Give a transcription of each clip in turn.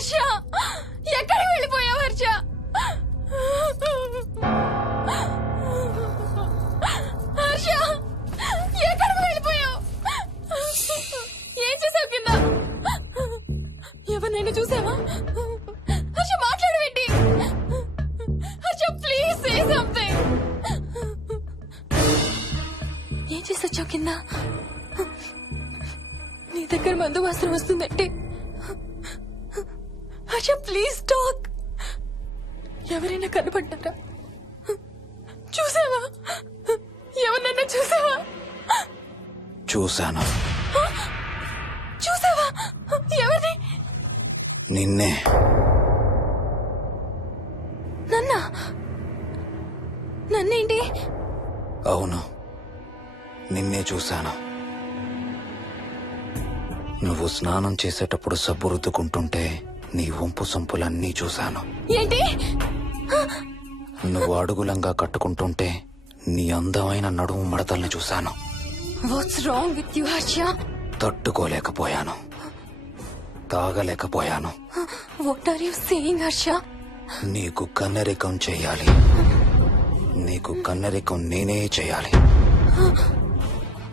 హర్ష, ఎక్కడికి వెళ్ళిపోయావు హర్ష? హర్ష, ఎక్కడికి వెళ్ళిపోయావు? ఏం చేసావు కింద? ఎవరినైనా చూసావా? హర్ష, మాట్లాడవేంటి? Harsha, please say something. ఏం చేసొచ్చావు కింద? నీ దగ్గర మందు వాసన వస్తుందంటే హర్ష, ప్లీజ్ టాక్. ఎవరైనా కనపడ్డారా? చూసావా? ఎవరినైనా చూసావా? చూశాను. చూసావా? ఎవరిని? నిన్నే. నన్నేంటి? అవును, నిన్నే చూశాను. నువ్వు స్నానం చేసేటప్పుడు సబ్బు రుద్దుకుంటుంటే నీ వంపు సొంపులన్నీ చూశాను. ఏంటి? నువ్వు అడుగులంగా కట్టుకుంటుంటే నీ అందమైన నడుము మడతల్ని చూశాను. What's wrong with you Harsha? తట్టుకోలేకపోయాను, తాగలేకపోయాను. What are you saying Harsha? నీకు కన్నరికం చేయాలి. నీకు కన్నరికం నేనే చేయాలి.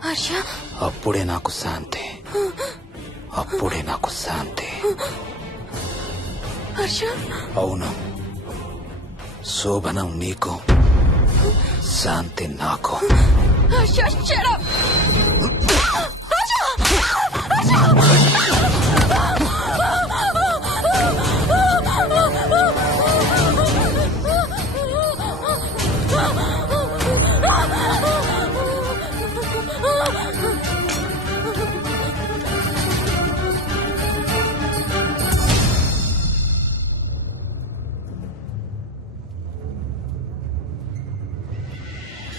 హర్ష, అప్పుడే నాకు శాంతి. అప్పుడే నాకు శాంతి. హర్ష, అవును, శోభనం నీకు, శాంతి నాకు. Harsha, shut up.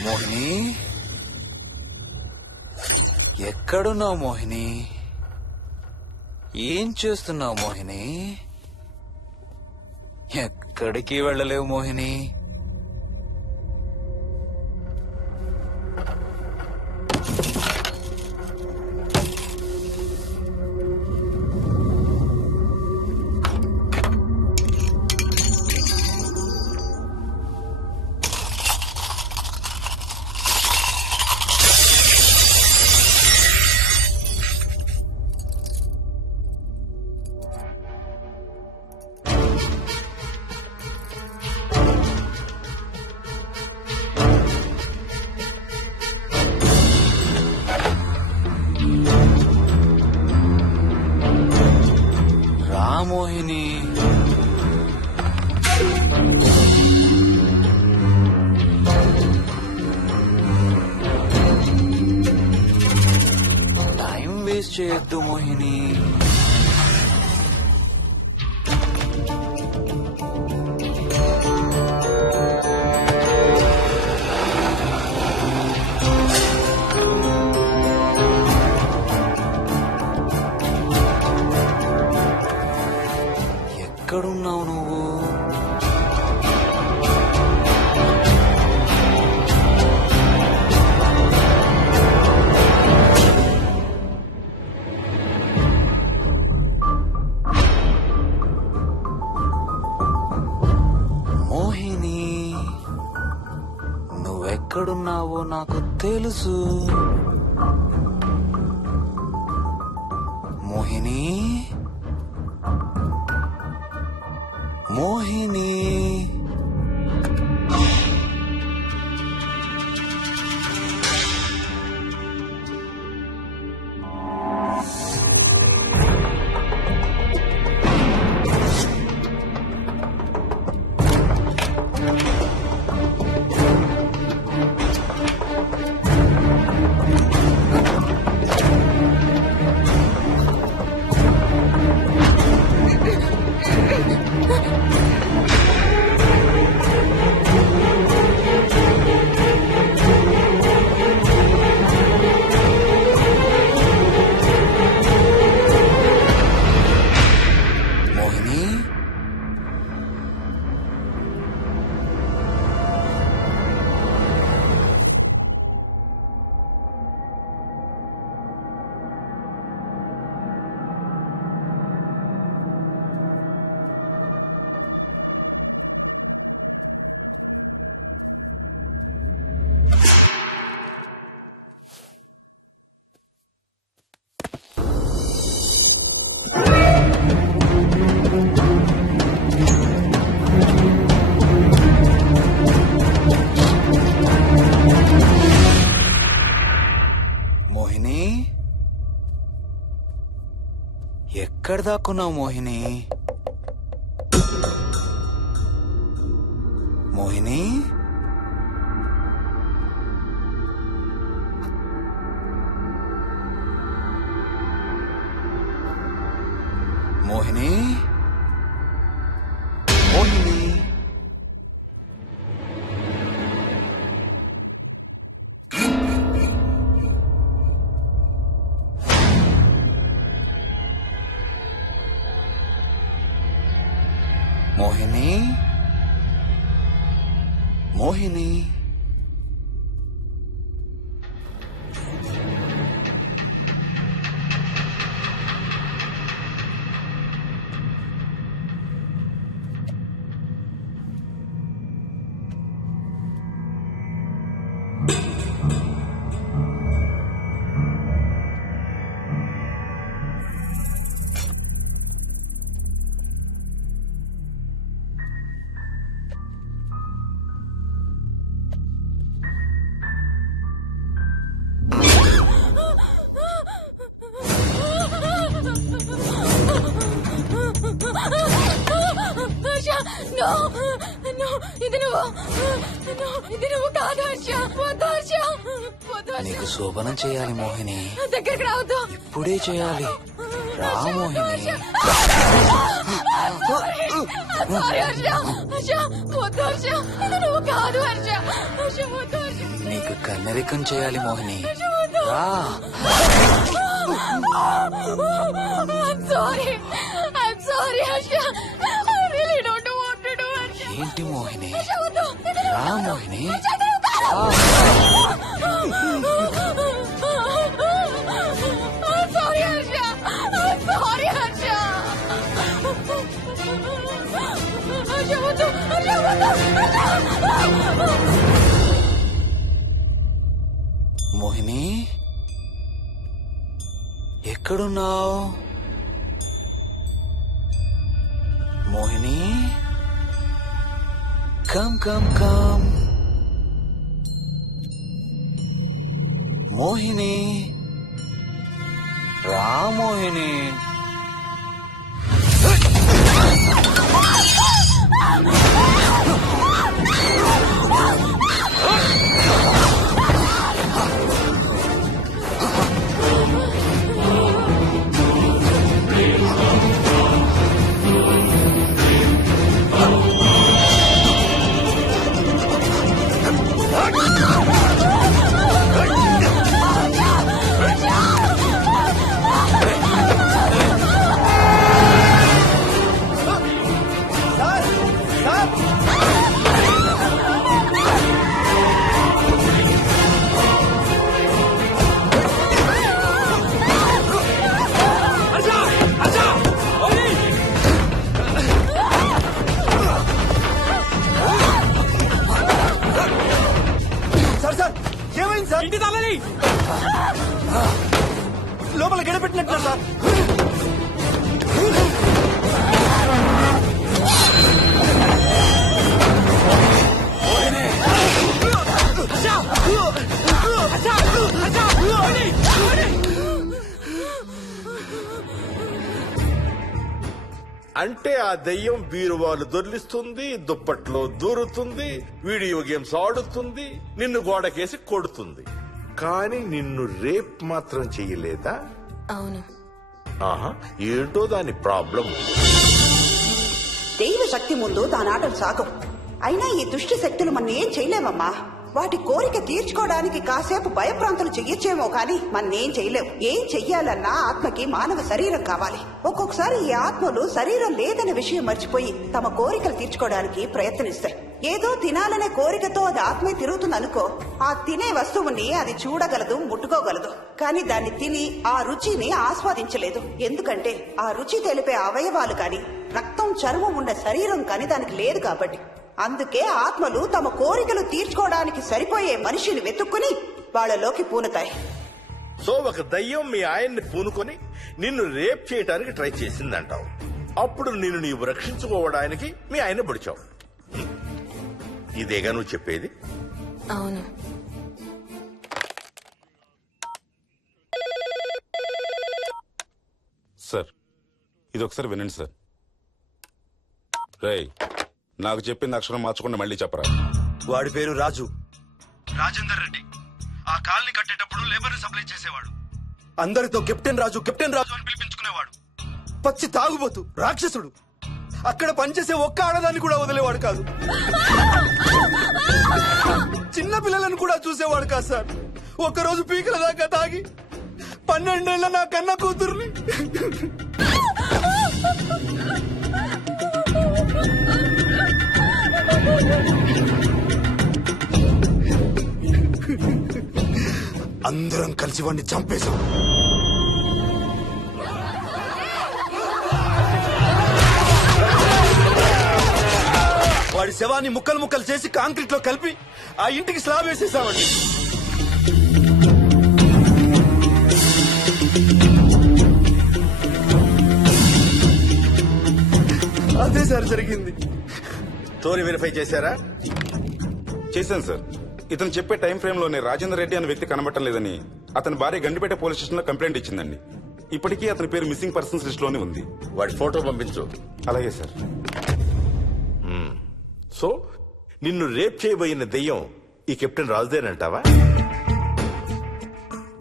మోహిని, ఎక్కడున్నావు మోహిని? ఏం చేస్తున్నావు మోహిని? ఎక్కడికి వెళ్ళలేవు మోహిని. మోహిని, టైం వేస్ట్ చేయొద్దు మోహిని. ఎక్కడున్నావు నువ్వు? మోహిని, నువ్వెక్కడున్నావో నాకు తెలుసు. మోహిని, మోహిని, ఎక్కడ దాక్కున్నావు మోహిని? మోహిని మోహిని మోహిని మోహిని మోహిని హర్ష నో నో ఇది నువ్వు నో ఇది నువ్వు కాదు హర్ష వద్దు హర్ష వద్దు హర్ష నీకు శోభనం చేయాలి మోహిని. దగ్గరికి రావద్దు ఇప్పుడే చేయాలి. రా మోహిని. సారీ హర్ష హర్ష వద్దు హర్ష ఇది నువ్వు కాదు హర్ష హర్ష వద్దు హర్ష నీకు కన్నరికం చేయాలి మోహిని. రా. I'm sorry Harsha I really don't want to do Harsha ఏంటి మోహిని? హర్ష వద్దు రా Mohini. I'm sorry Harsha I'm sorry Harsha Harsha వద్దు హర్ష వద్దు మోహిని ఎక్కడున్నావు? Mohini come come come. Mohini రా మోహిని. ఇంటి తాళాలి లోపల గడపెట్టినట్టు సార్. అంటే ఆ దెయ్యం బీరువాలు దొర్లిస్తుంది, దుప్పట్లో దూరుతుంది, వీడియో గేమ్స్ ఆడుతుంది, నిన్ను గోడకేసి కొడుతుంది. కానీ నిన్ను రేప్ మాత్రం చెయ్యలేదా? అవును ఆహా, ఏంటో దాని ప్రాబ్లం. దైవ శక్తి ముందు దాని ఆటలు సాగం. అయినా ఈ దుష్ట శక్తులు మన ఏం చేయలేమమ్మా. వాటి కోరిక తీర్చుకోవడానికి కాసేపు భయప్రాంతులు చెయ్యొచ్చేమో కానీ మన్నేం చేయలేవు. ఏం చెయ్యాలన్నా ఆత్మకి మానవ శరీరం కావాలి. ఒక్కొక్కసారి ఈ ఆత్మలు శరీరం లేదనే విషయం మర్చిపోయి తమ కోరికలు తీర్చుకోవడానికి ప్రయత్నిస్తాయి. ఏదో తినాలనే కోరికతో అది ఆత్మే తిరుగుతుందనుకో, ఆ తినే వస్తువుని అది చూడగలదు, ముట్టుకోగలదు. కానీ దాన్ని తిని ఆ రుచిని ఆస్వాదించలేదు. ఎందుకంటే ఆ రుచి తెలిపే అవయవాలు కాని, రక్తం చర్మం ఉన్న శరీరం కాని దానికి లేదు కాబట్టి. అందుకే ఆత్మలు తమ కోరికలు తీర్చుకోవడానికి సరిపోయే మనిషిని వెతుక్కుని వాళ్ళలోకి పూనుతాయి. సో ఒక దయ్యం మీ ఆయన్ని పూనుకొని నిన్ను రేప్ చేయడానికి ట్రై చేసిందంటావు. అప్పుడు నిన్ను నీవు రక్షించుకోవడానికి మీ ఆయన పొడిచావు. ఇదేగా నువ్వు చెప్పేది? అవును సార్ ఇది ఒకసారి వినండి సార్. రేయ్, నాకు చెప్పింది అక్షరం మార్చకుండా మళ్ళీ చెప్పరా. వాడి పేరు రాజు, రాజేందర్ రెడ్డి. ఆ కాలనీ కట్టేటప్పుడు లేబర్ సప్లై చేసేవాడు. అందరితో కెప్టెన్ రాజు అని పిలిపించుకునేవాడు. పచ్చి తాగుబోతు, రాక్షసుడు. అక్కడ పనిచేసే ఒక్క ఆడదాన్ని కూడా వదిలేవాడు కాదు. చిన్న పిల్లలను కూడా చూసేవాడు కాదు సార్. ఒక్కరోజు పీకల దాకా తాగి 12 ఏళ్ల నా కన్న కూతుర్ని అందరం కలిసి వాడిని చంపేశాం. వాడి శవాన్ని ముక్కలు ముక్కలు చేసి కాంక్రీట్ లో కలిపి ఆ ఇంటికి స్లాబ్ వేసేసామండి. అదే సార్ జరిగింది. స్టోరీ వెరిఫై చేశారా? చేశాను సార్. ఇతను చెప్పే టైం ఫ్రేమ్ లోనే రాజేందర్ రెడ్డి అనే వ్యక్తి కనబడటం లేదని అతని భార్య గండిపేట పోలీస్ స్టేషన్ లో కంప్లైంట్ ఇచ్చిందండి. ఇప్పటికీ అతని పేరు మిస్సింగ్ పర్సన్స్ లిస్ట్ లోనే ఉంది. వాడి ఫోటో పంపించు. అలాగే సార్. సో నిన్ను రేప్ చేయబోయిన దెయ్యం ఈ కెప్టెన్ రాజుదేనంటావా?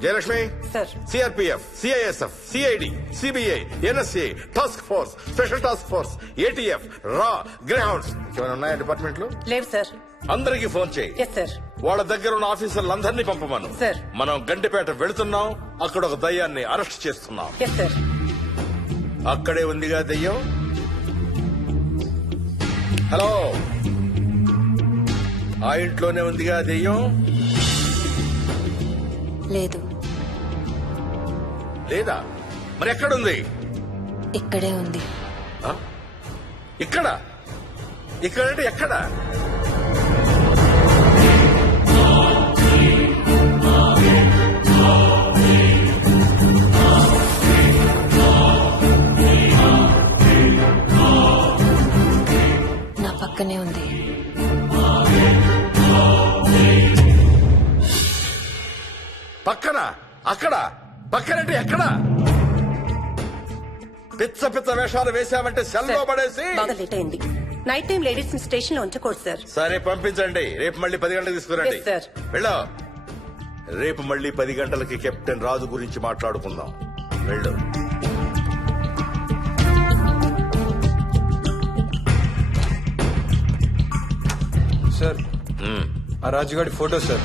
Jayalakshmi, sir. CRPF, CISF, CID, CBI, NSA, task force, special task force, ATF, రా, గ్రేహౌండ్స్ ఏమైనా ఉన్నాయా డిపార్ట్మెంట్ లో? లేవు సార్. అందరికి ఫోన్ చేయి. Yes sir. వాళ్ళ దగ్గర ఉన్న ఆఫీసర్లందరినీ పంపమను. సార్. మనం గంటిపేట వెళుతున్నాం. అక్కడ ఒక దయ్యాన్ని అరెస్ట్ చేస్తున్నాం. Yes sir. అక్కడే ఉందిగా దెయ్యం. హలో, ఆ ఇంట్లోనే ఉందిగా దెయ్యం? లేదు, లేదా? మరి ఎక్కడుంది? ఇక్కడే ఉంది. ఆ? ఇక్కడ? ఇక్కడంటే ఎక్కడ? నా పక్కనే ఉంది. పక్కన? అక్కడ? పక్కనంటే ఎక్కడ? పిచ్చ పిచ్చ వేషాలు వేశామంటే సెల్లో పడేసి. బాగా లేట్ అయింది. నైట్ టైం లేడీస్ స్టేషన్ లో ఉంచకూడదు సార్. సరే పంపించండి. రేపు మళ్ళీ 10 గంటలకు తీసుకురండి. Yes, sir. వెళ్ళు. రేపు మళ్ళీ 10 గంటలకి కెప్టెన్ రాజు గురించి మాట్లాడుకుందాం. వెళ్ళు. సార్, ఆ రాజుగాడి ఫోటో సార్.